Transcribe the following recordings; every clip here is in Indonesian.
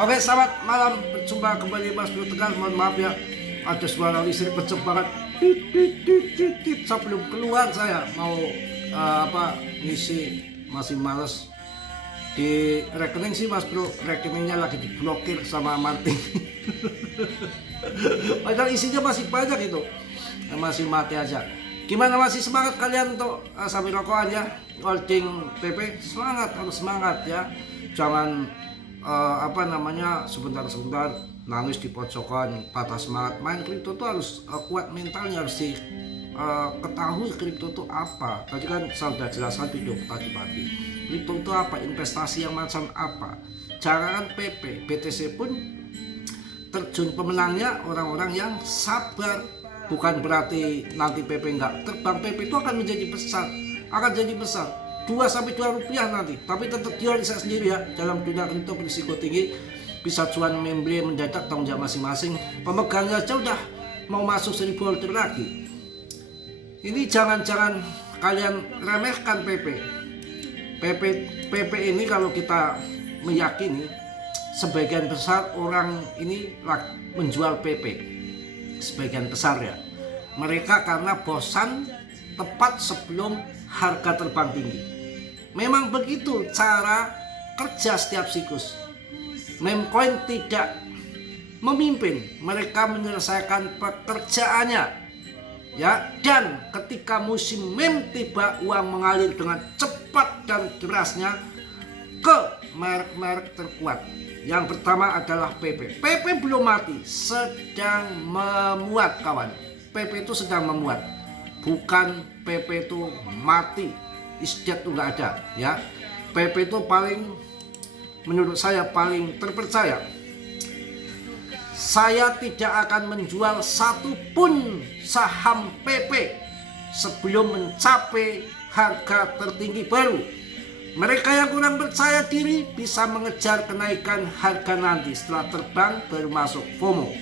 Oke, selamat malam. Berjumpa kembali Mas Bro Tegar. Mohon maaf ya, ada suara listrik kenceng banget. Tit. Sebelum keluar saya mau ngisi, masih males. Di rekening sih Mas Bro, rekeningnya lagi diblokir sama Martin. Padahal isinya masih banyak itu, masih mati aja. Gimana, masih semangat kalian untuk sambil rokokan ya, holding PP? Semangat, harus semangat ya. Jangan sebentar-sebentar nangis di pojokan, patah semangat. Main kripto tuh harus kuat mentalnya, harus ketahui kripto itu apa. Tadi kan saya sudah jelaskan video tadi pagi. Kripto itu apa, investasi yang macam apa. Jangan PP, BTC pun terjun pemenangnya orang-orang yang sabar. Bukan berarti nanti PP nggak terbang, PP itu akan menjadi besar, akan jadi besar 2-2 rupiah nanti, tapi tetap dia riset sendiri ya. Dalam dunia kripto berisiko tinggi, bisa cuan membeli mendadak, tanggung jawab masing-masing. Pemegangnya aja udah mau masuk 1000 holder lagi. Ini jangan kalian remehkan PP ini. Kalau kita meyakini sebagian besar orang ini menjual PP, sebagian besar ya, mereka karena bosan tepat sebelum harga terbang tinggi. Memang begitu cara kerja setiap siklus. Memecoin tidak memimpin, mereka menyelesaikan pekerjaannya ya. Dan ketika musim meme tiba, uang mengalir dengan cepat dan derasnya ke merek-merek terkuat. Yang pertama adalah PP. PP belum mati, sedang memuat kawan. PP itu sedang memuat, bukan PP itu mati. Istiad itu nggak ada ya. PP itu menurut saya paling terpercaya. Saya tidak akan menjual satupun saham PP sebelum mencapai harga tertinggi baru. Mereka yang kurang percaya diri bisa mengejar kenaikan harga nanti setelah terbang baru masuk FOMO.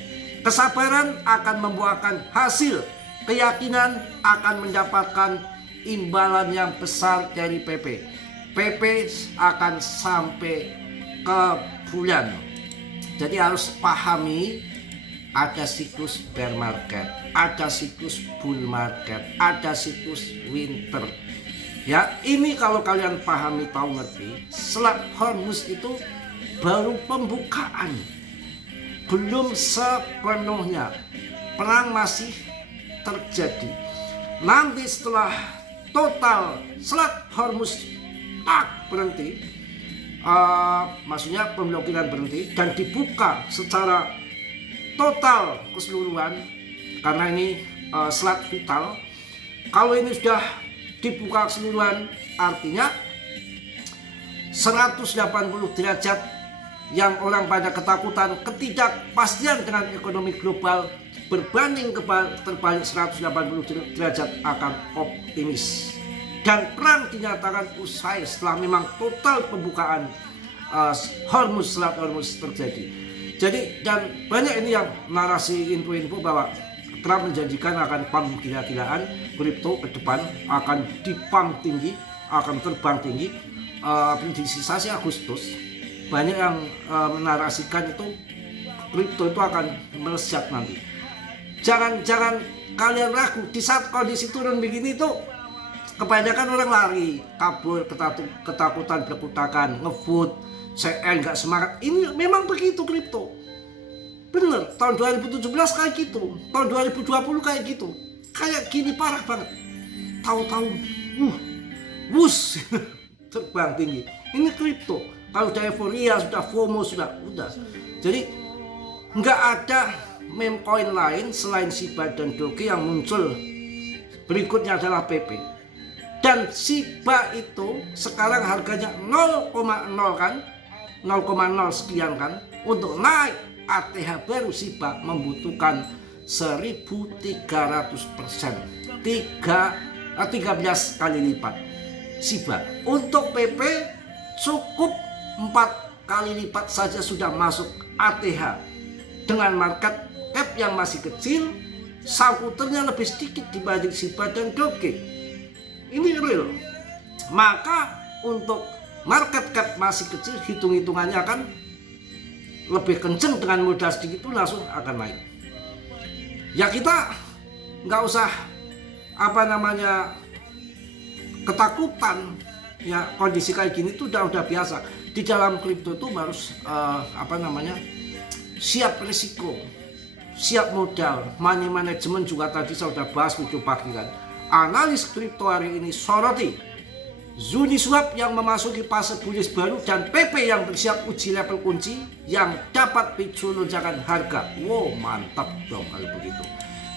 Kesabaran akan membuahkan hasil. Keyakinan akan mendapatkan imbalan yang besar dari PP. PP akan sampai ke bulan. Jadi harus pahami, ada siklus bear market, ada siklus bull market, ada siklus winter. Ya, ini kalau kalian pahami, tahu, ngerti, Selat Hormuz itu baru pembukaan, belum sepenuhnya. Perang masih terjadi. Nanti setelah total Selat Hormuz berhenti, maksudnya pemblokiran berhenti dan dibuka secara total keseluruhan, karena ini selat vital. Kalau ini sudah dibuka keseluruhan, artinya 180 derajat yang orang pada ketakutan, ketidakpastian dengan ekonomi global berbanding terbalik 180 derajat akan optimis. Dan perang dinyatakan usai setelah memang total pembukaan Selat Hormuz terjadi. Jadi, dan banyak ini yang narasi info-info bahwa Trump menjanjikan akan pump gila-gilaan, kripto ke depan akan dipump tinggi, akan terbang tinggi. Di sisa Agustus banyak yang menarasikan itu kripto itu akan melesat nanti. Jangan kalian ragu. Di saat kondisi turun begini itu kebanyakan orang lari, kabur, ketakutan, berkutakan, ngevote, CL, nggak semangat. Ini memang begitu kripto. Bener, tahun 2017 kayak gitu, tahun 2020 kayak gitu, kayak gini parah banget. Tahu-tahu, wus, terbang tinggi. Ini kripto. Kalau udah euforia, sudah FOMO, sudah. Jadi nggak ada meme coin lain selain SHIBA dan Doge yang muncul. Berikutnya adalah PP. Dan SHIBA itu sekarang harganya 0,0 kan, 0,0 sekian kan. Untuk naik ATH baru SHIBA membutuhkan 1.300%, 13 kali lipat SHIBA. Untuk PP cukup 4 kali lipat saja sudah masuk ATH. Dengan market cap yang masih kecil, sangkuternya lebih sedikit dibanding SHIBA dan Doge. Ini real. Maka untuk market cap masih kecil, hitung-hitungannya kan lebih kenceng dengan modal sedikit pun langsung akan naik. Ya kita nggak usah ketakutan, ya kondisi kayak gini tuh udah biasa. Di dalam kripto itu harus siap risiko, siap modal, money management juga tadi saya sudah bahas video pagi kan. Analis kripto hari ini soroti Uniswap yang memasuki fase bullish baru dan PP yang bersiap uji level kunci yang dapat picu lonjakan harga. Wow, mantap dong kalau begitu.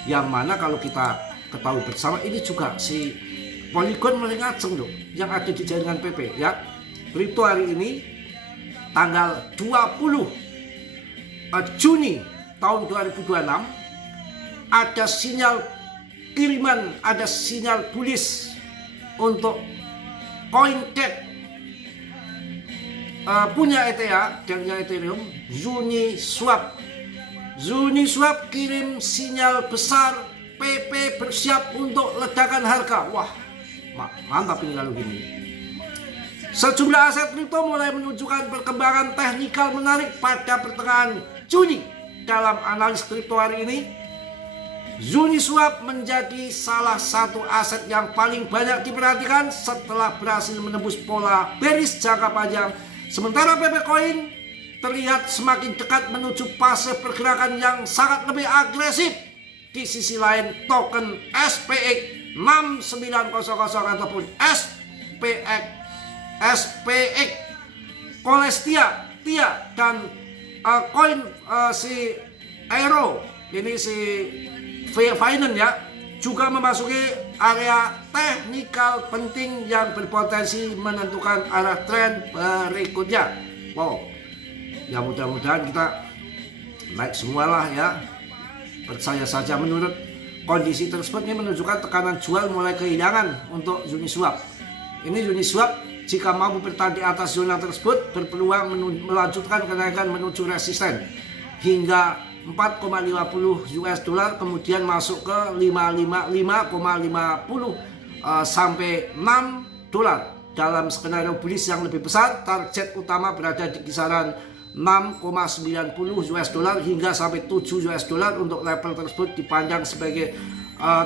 Yang mana kalau kita ketahui bersama ini juga si Polygon mulai ngaceng dong yang ada di jaringan PP ya. Kripto hari ini tanggal 20 Juni tahun 2026 ada sinyal kiriman, ada sinyal bullish untuk CoinDesk punya ETH dan Ethereum. Uniswap kirim sinyal besar, PP bersiap untuk ledakan harga. Wah, mantap ini kalau gini. Sejumlah aset kripto mulai menunjukkan perkembangan teknikal menarik pada pertengahan Juni. Dalam analis kripto hari ini, Uniswap menjadi salah satu aset yang paling banyak diperhatikan setelah berhasil menembus pola bearish jangka panjang. Sementara PP Coin terlihat semakin dekat menuju fase pergerakan yang sangat lebih agresif. Di sisi lain, token SPX 6900 ataupun SPX Kolestia dan koin si Aero ini si Finance ya juga memasuki area teknikal penting yang berpotensi menentukan arah tren berikutnya. Wow, ya mudah-mudahan kita naik semualah ya. Percaya saja menurut kondisi tersebut ini menunjukkan tekanan jual mulai kehilangan untuk Uniswap. Ini Uniswap jika mampu bertahan di atas zona tersebut berpeluang melanjutkan kenaikan menuju resisten hingga 4,50 US dollar, kemudian masuk ke 5,50 sampai 6 dolar. Dalam skenario bullish yang lebih besar, target utama berada di kisaran 6,90 US dollar hingga sampai 7 US dollar. Untuk level tersebut dipandang sebagai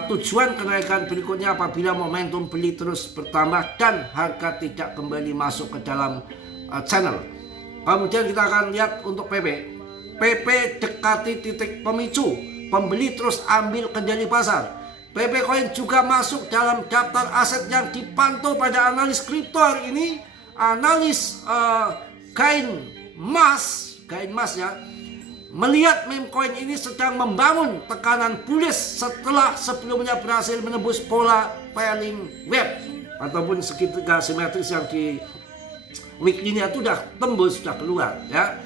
tujuan kenaikan berikutnya apabila momentum beli terus bertambah dan harga tidak kembali masuk ke dalam channel. Kemudian kita akan lihat untuk PP dekati titik pemicu, pembeli terus ambil kendali pasar. PP Coin juga masuk dalam daftar aset yang dipantau pada analis kripto hari ini. Analis Gain Mas ya, melihat meme coin ini sedang membangun tekanan bullish setelah sebelumnya berhasil menembus pola falling wedge ataupun segitiga simetris yang di weekly-nya itu sudah tembus, sudah keluar ya.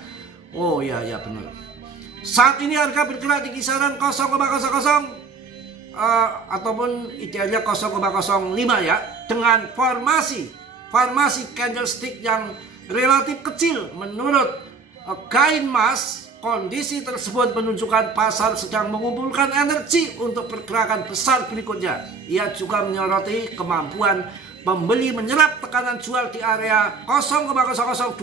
Oh ya benar. Saat ini harga bergerak di kisaran 0,00 ataupun idealnya 0,05 ya, dengan formasi candlestick yang relatif kecil. Menurut Gain Mas, kondisi tersebut menunjukkan pasar sedang mengumpulkan energi untuk pergerakan besar berikutnya. Ia juga menyoroti kemampuan pembeli menyerap tekanan jual di area 0,00290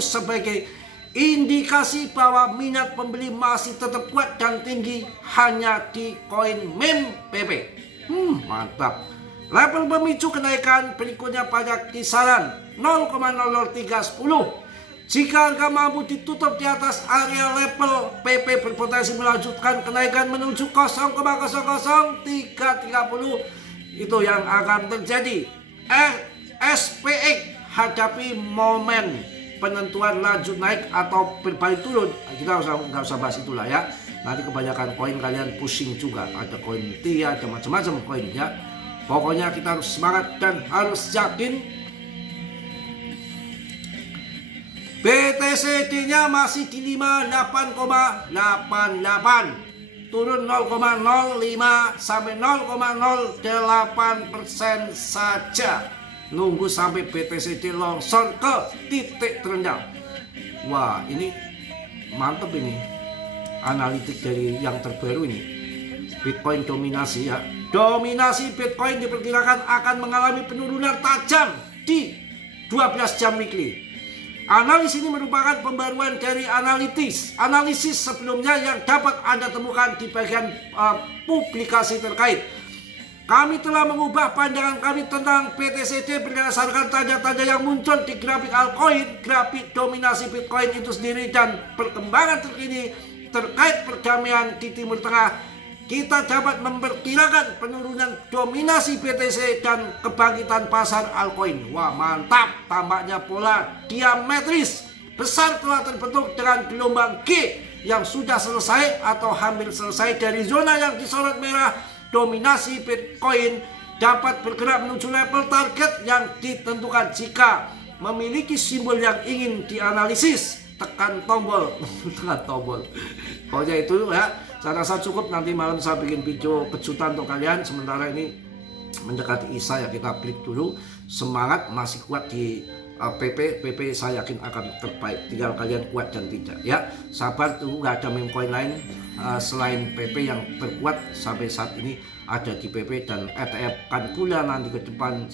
sebagai indikasi bahwa minat pembeli masih tetap kuat dan tinggi hanya di koin meme PP. Mantap. Level pemicu kenaikan berikutnya pada kisaran 0,00310. Jika harga mampu ditutup di atas area level, PP berpotensi melanjutkan kenaikan menuju 0,00330. Itu yang akan terjadi. SPX hadapi momen penentuan lanjut naik atau berbalik turun. Kita nggak usah bahas itulah ya. Nanti kebanyakan koin kalian pusing juga. Ada koin TIA, ada macam-macam koin ya. Pokoknya kita harus semangat dan harus yakin. BTC-nya masih di 58,88, turun 0,05 sampai 0,08% saja. Nunggu sampai BTC longsor ke titik terendah. Wah, ini mantep ini analitik dari yang terbaru ini. Bitcoin dominasi ya. Dominasi Bitcoin diperkirakan akan mengalami penurunan tajam di 12 jam weekly. Analisis ini merupakan pembaruan dari analisis sebelumnya yang dapat Anda temukan di bagian publikasi terkait. Kami telah mengubah pandangan kami tentang PTCD berdasarkan tanda-tanda yang muncul di grafik altcoin, grafik dominasi Bitcoin itu sendiri, dan perkembangan terkini terkait perdamaian di Timur Tengah. Kita dapat memperkirakan penurunan dominasi BTC dan kebangkitan pasar altcoin. Wah, mantap, tampaknya pola diametris besar telah terbentuk dengan gelombang G yang sudah selesai atau hampir selesai dari zona yang disorot merah. Dominasi Bitcoin dapat bergerak menuju level target yang ditentukan. Jika memiliki simbol yang ingin dianalisis, tekan tombol. Pokoknya itu ya, saya rasa cukup. Nanti malam saya bikin video kejutan untuk kalian. Sementara ini mendekati Isya ya, kita break dulu. Semangat, masih kuat di PP saya yakin akan terbaik, tinggal kalian kuat dan tidak ya. Sabar, tunggu, nggak ada meme coin lain selain PP yang terkuat sampai saat ini ada di PP, dan ETF kan pula nanti ke depan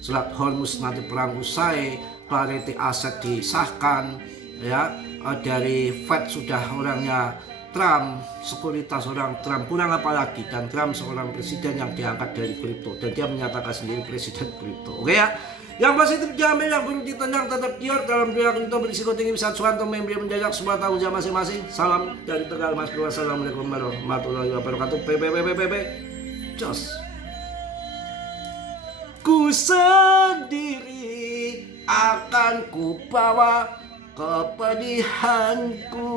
Selat Hormuz nanti perang usai, Clarity Aset disahkan ya, dari Fed sudah orangnya Trump, sekuritas orang Trump, kurang apa lagi, dan Trump seorang presiden yang diangkat dari kripto dan dia menyatakan sendiri presiden kripto. Oke ya. Yang positif diambil, yang buruk ditendang, tetap dior dalam perilaku itu berisiko tinggi bisa cuan untuk membeli menjajak semua tanggung jawab masing-masing. Salam dari Tegal Mas Bro. Assalamualaikum warahmatullahi wabarakatuh. PP. Jos. Ku sendiri akan ku bawa kepedihanku.